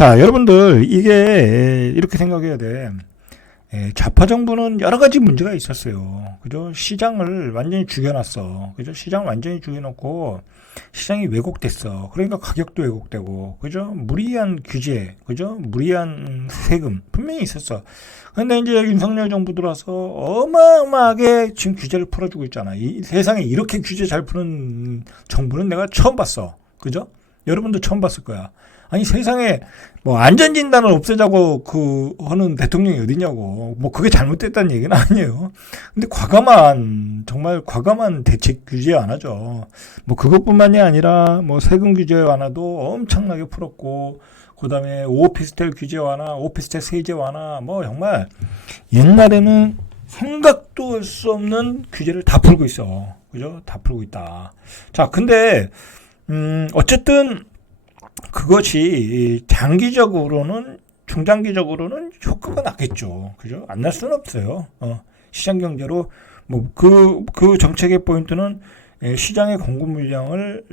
자, 여러분들, 이게 이렇게 생각해야 돼. 좌파 정부는 여러 가지 문제가 있었어요. 그죠? 시장을 완전히 죽여놨어. 그죠? 시장 완전히 죽여놓고 시장이 왜곡됐어. 그러니까 가격도 왜곡되고, 그죠? 무리한 규제, 그죠? 무리한 세금 분명히 있었어. 근데 이제 윤석열 정부 들어와서 어마어마하게 지금 규제를 풀어주고 있잖아. 이 세상에 이렇게 규제 잘 푸는 정부는 내가 처음 봤어. 그죠? 여러분도 처음 봤을 거야. 아니 세상에 뭐 안전진단을 없애자고 하는 대통령이 어디냐고. 뭐 그게 잘못됐다는 얘기는 아니에요. 근데 정말 과감한 대책 규제 완화죠. 뭐 그것뿐만이 아니라 뭐 세금 규제 완화도 엄청나게 풀었고, 그다음에 오피스텔 규제 완화, 오피스텔 세제 완화, 뭐 정말 옛날에는 생각도 할 수 없는 규제를 다 풀고 있어. 그죠? 다 풀고 있다. 자, 근데 어쨌든 그것이 장기적으로는, 중장기적으로는 효과가 났겠죠. 그죠? 안 날 수는 없어요. 시장 경제로, 그 정책의 포인트는 시장의 공급 물량을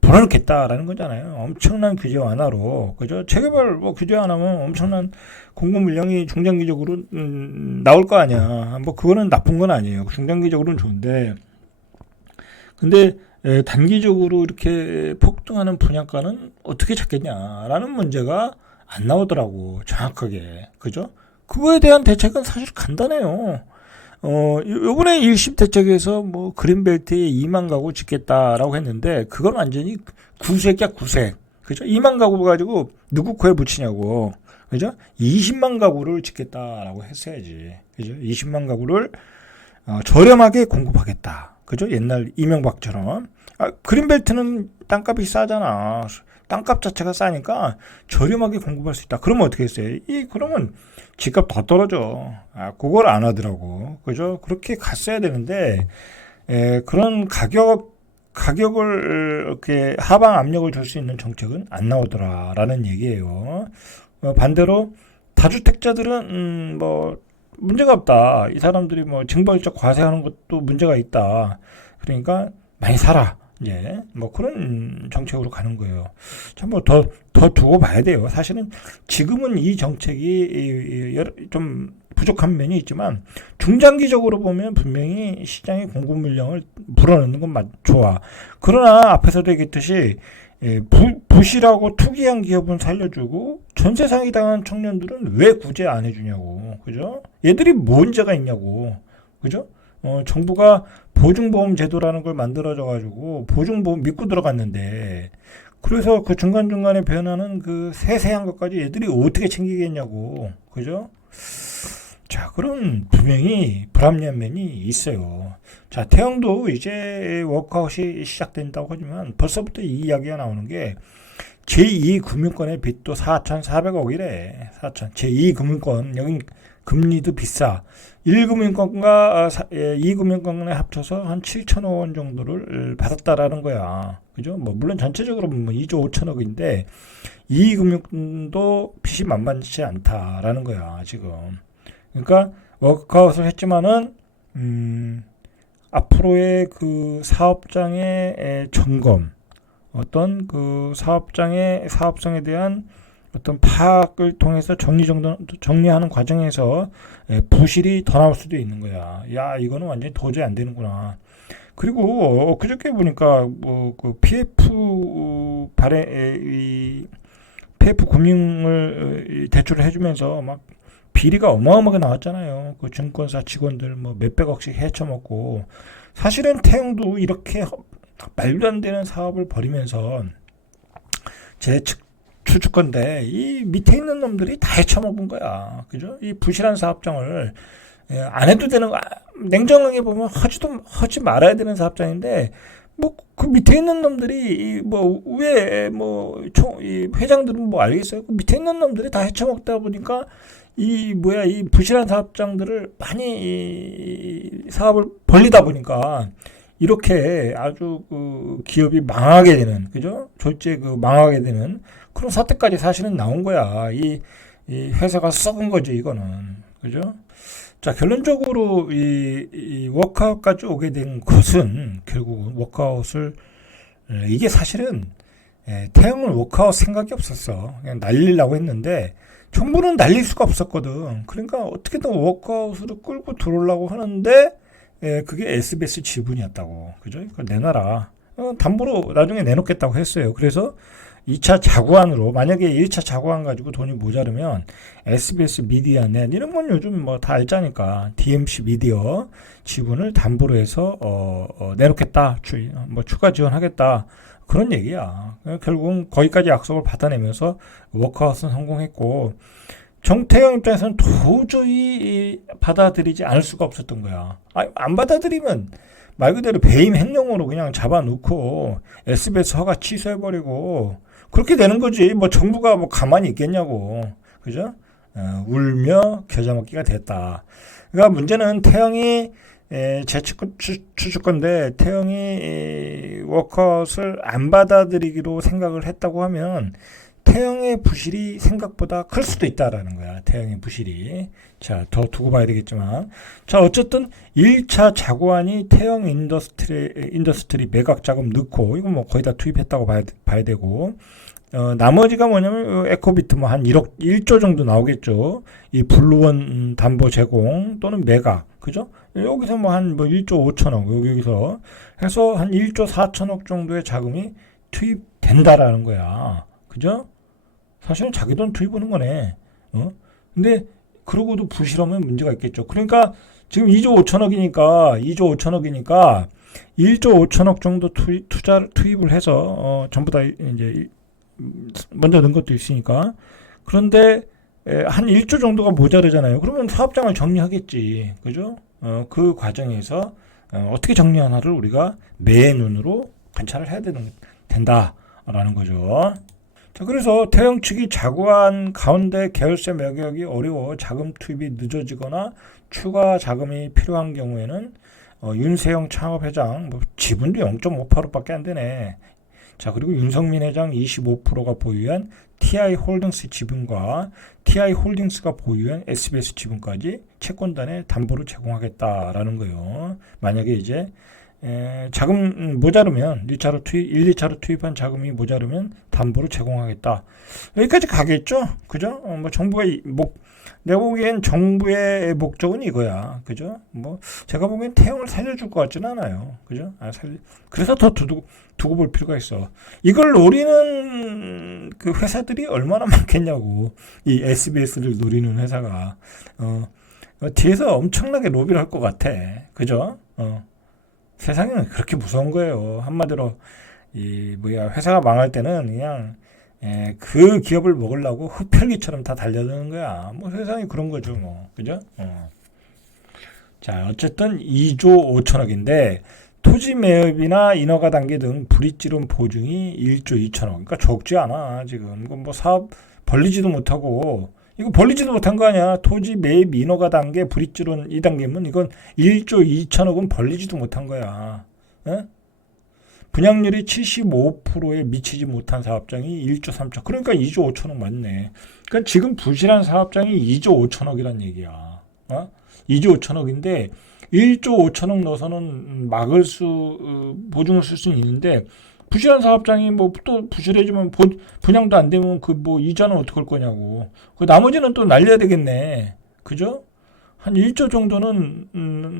불어넣겠다라는 거잖아요. 엄청난 규제 완화로. 그죠? 재개발 규제 완화하면 엄청난 공급 물량이 중장기적으로 나올 거 아니야. 그거는 나쁜 건 아니에요. 중장기적으로는 좋은데. 근데 단기적으로 이렇게 폭등하는 분양가는 어떻게 찾겠냐라는 문제가 안 나오더라고, 정확하게. 그죠? 그거에 대한 대책은 사실 간단해요. 요번에 일심 대책에서 뭐 그린벨트에 2만 가구 짓겠다라고 했는데, 그건 완전히 구색이야, 구색. 그죠? 2만 가구 가지고 누구 코에 붙이냐고. 그죠? 20만 가구를 짓겠다라고 했어야지. 그죠? 20만 가구를 저렴하게 공급하겠다. 그죠? 옛날 이명박처럼. 그린벨트는 땅값이 싸잖아. 땅값 자체가 싸니까 저렴하게 공급할 수 있다. 그러면 어떻게 했어요? 그러면 집값 더 떨어져. 그걸 안 하더라고. 그죠? 그렇게 갔어야 되는데, 그런 가격을 이렇게 하방 압력을 줄 수 있는 정책은 안 나오더라라는 얘기예요. 반대로 다주택자들은 문제가 없다. 이 사람들이 징벌적 과세하는 것도 문제가 있다. 그러니까 많이 사라. 이제 그런 정책으로 가는 거예요. 참 더 두고 봐야 돼요. 사실은 지금은 이 정책이 좀 부족한 면이 있지만, 중장기적으로 보면 분명히 시장의 공급 물량을 불어넣는 건 좋아. 그러나 앞에서도 얘기했듯이 부실하고 투기한 기업은 살려주고 전세 사기 당한 청년들은 왜 구제 안 해주냐고. 그죠? 얘들이 뭔 죄가 있냐고. 그죠? 정부가 보증보험 제도라는 걸 만들어줘가지고 보증보험 믿고 들어갔는데, 그래서 그 중간중간에 변하는 그 세세한 것까지 얘들이 어떻게 챙기겠냐고. 그죠? 자, 그럼 분명히 불합리한 면이 있어요. 자, 태영도 이제 워크아웃이 시작된다고 하지만 벌써부터 이 이야기가 나오는 게, 제2금융권의 빚도 4,400억이래. 제2금융권, 여긴 금리도 비싸. 1금융권과 2금융권에 합쳐서 한 7천억 원 정도를 받았다라는 거야. 그죠? 물론 전체적으로 2조 5천억인데 2금융권도 빚이 만만치 않다라는 거야, 지금. 그러니까 워크아웃을 했지만은 앞으로의 그 사업장의 점검, 어떤 그 사업성에 대한 어떤 파악을 통해서 정리하는 과정에서 부실이 더 나올 수도 있는 거야. 야, 이거는 완전히 도저히 안 되는구나. 그리고 그저께 보니까 그 PF 금융을 대출을 해주면서 막 비리가 어마어마하게 나왔잖아요. 그 증권사 직원들 몇백억씩 헤쳐먹고. 사실은 태영도 이렇게 말도 안 되는 사업을 벌이면서 제 추측건데, 이 밑에 있는 놈들이 다 헤쳐먹은 거야. 그죠? 이 부실한 사업장을 안 해도 되는 거, 냉정하게 보면 하지 말아야 되는 사업장인데, 그 밑에 있는 놈들이, 이 회장들은 알겠어요. 그 밑에 있는 놈들이 다 헤쳐먹다 보니까, 이 부실한 사업장들을 많이 사업을 벌리다 보니까, 이렇게 아주 그 기업이 망하게 되는, 그죠? 졸제 망하게 되는 그런 사태까지 사실은 나온 거야. 이 회사가 썩은 거죠, 이거는. 그죠? 자, 결론적으로 이 워크아웃까지 오게 된 것은, 결국 워크아웃을, 이게 사실은 태형을 워크아웃 생각이 없었어. 그냥 날리려고 했는데 정부는 날릴 수가 없었거든. 그러니까 어떻게든 워크아웃으로 끌고 들어오려고 하는데 그게 SBS 지분이었다고. 그죠? 그걸 내놔라. 담보로 나중에 내놓겠다고 했어요. 그래서 2차 자구안으로 만약에 1차 자구안 가지고 돈이 모자르면 SBS 미디어넷 이런 건 요즘 뭐 다 알자니까 DMC 미디어 지분을 담보로 해서 내놓겠다. 뭐 추가 지원하겠다. 그런 얘기야. 결국은 거기까지 약속을 받아내면서 워크아웃은 성공했고 정태영 입장에서는 도저히 받아들이지 않을 수가 없었던 거야. 안 받아들이면 말 그대로 배임 행령으로 그냥 잡아놓고 SBS 허가 취소해버리고 그렇게 되는 거지. 뭐 정부가 뭐 가만히 있겠냐고. 그죠? 울며 겨자 먹기가 됐다. 그러니까 문제는 태영이 제 추측건데 태영이 워크아웃을 안 받아들이기로 생각을 했다고 하면 태영의 부실이 생각보다 클 수도 있다라는 거야. 태영의 부실이. 자, 더 두고 봐야 되겠지만. 자, 어쨌든 1차 자구안이 태영 인더스트리 매각 자금 넣고, 이거 뭐 거의 다 투입했다고 봐야 되고, 나머지가 뭐냐면, 에코비트 뭐 한 1조 정도 나오겠죠. 이 블루원 담보 제공 또는 매각. 그죠? 여기서 뭐 한 뭐 1조 5천억, 여기서 해서 한 1조 4천억 정도의 자금이 투입된다라는 거야. 그죠? 사실은 자기 돈 투입하는 거네. 근데 그러고도 부실하면 문제가 있겠죠. 그러니까 지금 2조 5천억이니까 1조 5천억 정도 투입을 해서 전부 다 이제 먼저 넣은 것도 있으니까. 그런데 한 1조 정도가 모자르잖아요. 그러면 사업장을 정리하겠지. 그죠? 그 과정에서 어떻게 정리하나를 우리가 매의 눈으로 관찰을 해야 된다라는 거죠. 자, 그래서 태영 측이 자구안 가운데 계열세 매각이 어려워 자금 투입이 늦어지거나 추가 자금이 필요한 경우에는 윤세영 창업회장 뭐 지분도 0.58%밖에 안 되네. 자, 그리고 윤석민 회장 25%가 보유한 TI홀딩스 지분과 TI홀딩스가 보유한 SBS 지분까지 채권단에 담보로 제공하겠다라는 거예요. 만약에 이제 자금 모자르면 1, 2차로 투입한 자금이 모자르면 담보로 제공하겠다. 여기까지 가겠죠? 그죠? 뭐 정부가 내가 보기엔 정부의 목적은 이거야. 그죠? 뭐 제가 보기엔 태영을 살려줄 것 같지는 않아요. 그죠? 그래서 더 두고 볼 필요가 있어. 이걸 노리는 그 회사들이 얼마나 많겠냐고. 이 SBS를 노리는 회사가 뒤에서 엄청나게 로비를 할 것 같아. 그죠? 세상은 그렇게 무서운 거예요. 한마디로 회사가 망할 때는 그냥 그 기업을 먹으려고 흡혈귀처럼 다 달려드는 거야. 뭐 세상이 그런 거죠, 뭐. 그죠? 자, 어쨌든 2조 5천억인데 토지 매입이나 인허가 단계 등 불이익지론 보증이 1조 2천억. 그러니까 적지 않아, 지금. 이건 뭐 사업 벌리지도 못하고 이거 벌리지도 못한 거 아니야. 토지 매입 인허가 단계 불이익지론 2단계면 이건 1조 2천억은 벌리지도 못한 거야. 분양률이 75%에 미치지 못한 사업장이 1조 3천. 그러니까 2조 5천억 맞네. 그러니까 지금 부실한 사업장이 2조 5천억이란 얘기야. 2조 5천억인데 1조 5천억 넣어서는 보증을 쓸 수는 있는데 부실한 사업장이 뭐 또 부실해지면 분양도 안 되면 그 뭐 이자는 어떻게 할 거냐고. 그 나머지는 또 날려야 되겠네. 그죠? 한 1조 정도는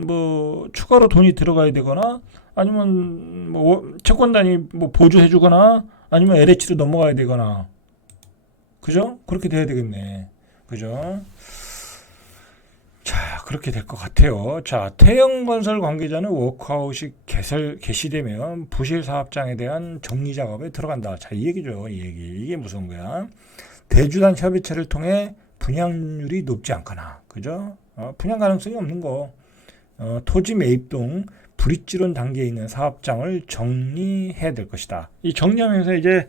뭐 추가로 돈이 들어가야 되거나 아니면 뭐 채권단이 뭐 보조해 주거나 아니면 LH로 넘어가야 되거나. 그죠? 그렇게 돼야 되겠네. 그죠? 자, 그렇게 될 것 같아요. 자, 태영건설 관계자는 워크아웃이 개시되면 부실 사업장에 대한 정리 작업에 들어간다. 자, 이 얘기죠. 이 얘기. 이게 무슨 거야? 대주단 협의체를 통해 분양률이 높지 않거나, 그죠? 분양 가능성이 없는 거. 토지 매입 등 불이익지론 단계에 있는 사업장을 정리해야 될 것이다. 이 정리하면서 이제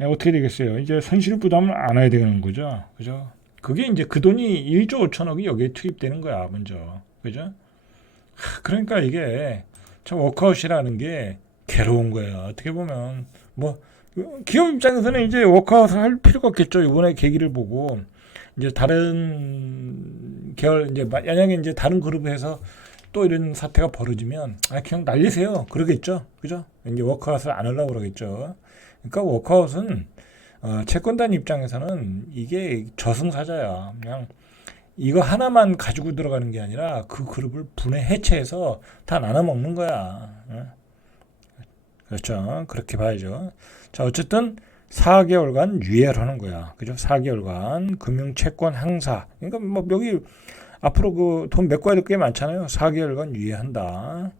어떻게 되겠어요? 이제 손실 부담을 안 해야 되는 거죠. 그죠? 그게 이제 그 돈이 1조 5천억이 여기에 투입되는 거야, 먼저. 그죠? 그러니까 이게 참 워크아웃이라는 게 괴로운 거예요. 어떻게 보면 뭐 기업 입장에서는 이제 워크아웃을 할 필요가 없겠죠. 이번에 계기를 보고 이제 다른 계열 이제 만약에 이제 다른 그룹에서 또 이런 사태가 벌어지면 그냥 날리세요. 그러겠죠. 그죠? 이제 워크아웃을 안 하려고 그러겠죠. 그러니까 워크아웃은 채권단 입장에서는 이게 저승사자야. 그냥 이거 하나만 가지고 들어가는 게 아니라 그 그룹을 분해 해체해서 다 나눠 먹는 거야. 그렇죠. 그렇게 봐야죠. 자, 어쨌든 4개월간 유예하는 거야. 그죠? 4개월간 금융 채권 항사. 그러니까 뭐 여기 앞으로 그 돈 메꿔야 될 게 많잖아요. 4개월간 유예한다.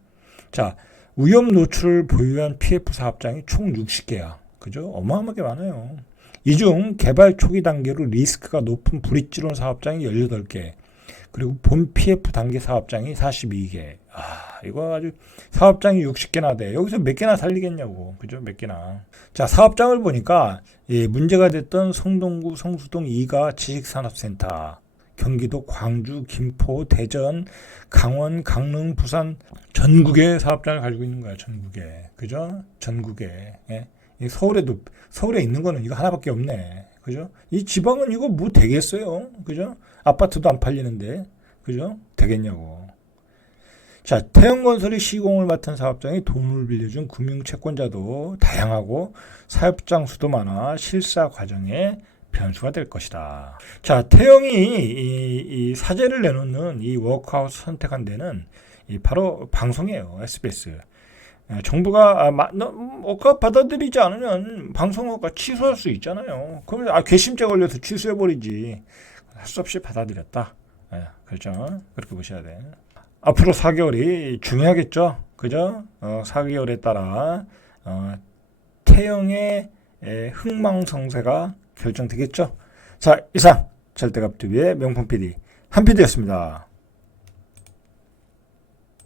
자, 위험 노출을 보유한 PF 사업장이 총 60개야. 그죠? 어마어마하게 많아요. 이 중 개발 초기 단계로 리스크가 높은 브릿지론 사업장이 18개. 그리고 본 PF 단계 사업장이 42개. 이거 아주 사업장이 60개나 돼. 여기서 몇 개나 살리겠냐고. 그죠? 몇 개나. 자, 사업장을 보니까 문제가 됐던 성동구 성수동 2가 지식산업센터, 경기도 광주, 김포, 대전, 강원, 강릉, 부산 전국의 사업장을 가지고 있는 거야. 전국에. 그죠? 전국에. 예. 서울에 있는 거는 이거 하나밖에 없네. 그죠? 이 지방은 이거 뭐 되겠어요? 그죠? 아파트도 안 팔리는데. 그죠? 되겠냐고. 자, 태형건설이 시공을 맡은 사업장이 돈을 빌려준 금융채권자도 다양하고 사업장 수도 많아 실사 과정에 변수가 될 것이다. 자, 태형이 이 사재를 내놓는 이 워크아웃 선택한 데는 바로 방송이에요. SBS. 정부가 억가 받아들이지 않으면 방송업가 취소할 수 있잖아요. 그러면 괘씸죄 걸려서 취소해버리지. 할 수 없이 받아들였다. 그렇죠. 그렇게 보셔야 돼. 앞으로 4개월이 중요하겠죠. 그죠? 4개월에 따라 태형의 흥망성쇠가 결정되겠죠. 자, 이상 절대값TV의 명품 PD 한PD였습니다.